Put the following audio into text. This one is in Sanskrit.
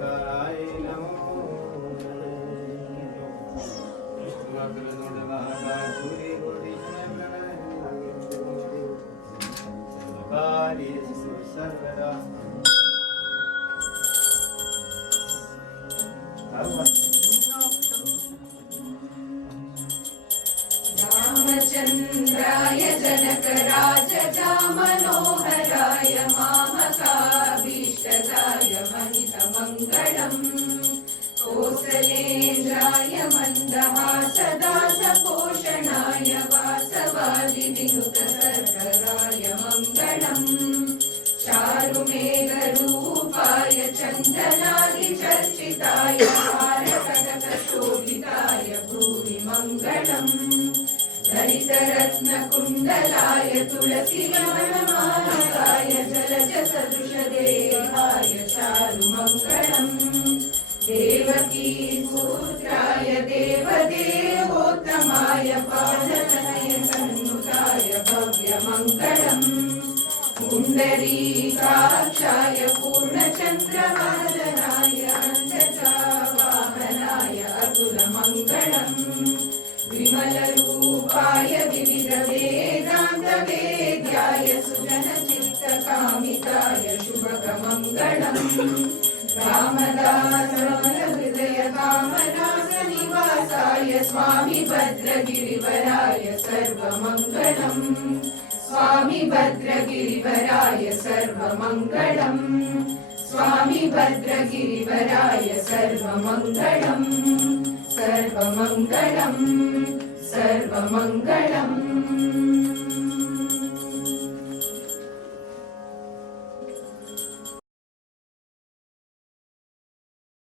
शंकराय नमो विष्णुवक्रतुंड महाकाय सूर्यकोटि कार्येषु सर्वदा रामचन्द्राय जनकराजजामनोहराय मामकाभीष्टदाय महितमङ्गलम् कोसलेन्द्राय मन्दहासदासपोषणाय वासवादिविनुतसर्वराय मङ्गलम् चारुमेघरूपाय चन्दनादिचर्चिताय हारकटकशोभिताय भूरि मङ्गलम् ललितरत्नकुण्डलाय तुलसीवनमालकाय जलजसदृशदेहाय चारुमङ्गलम् देवकीपुत्राय देवदेवोत्तमाय पादतनय सन्नुताय भव्यमङ्गलम् पुण्डरीकाक्षाय पूर्णचन्द्रवदनाय अञ्जसावाहनाय अतुलमङ्गलम् विमलरूपाय विविधवेदान्तवेद्याय सुजनचित्तकामिताय शुभकमङ्गलम् रामदासहृदयकामनासनिवासाय स्वामी भद्रगिरिवराय सर्वमङ्गलम् स्वामी भद्रगिरिवराय सर्वमङ्गलम् स्वामी भद्रगिरिवराय सर्वमङ्गलम् सर्वमङ्गलम् सर्वमङ्गलम्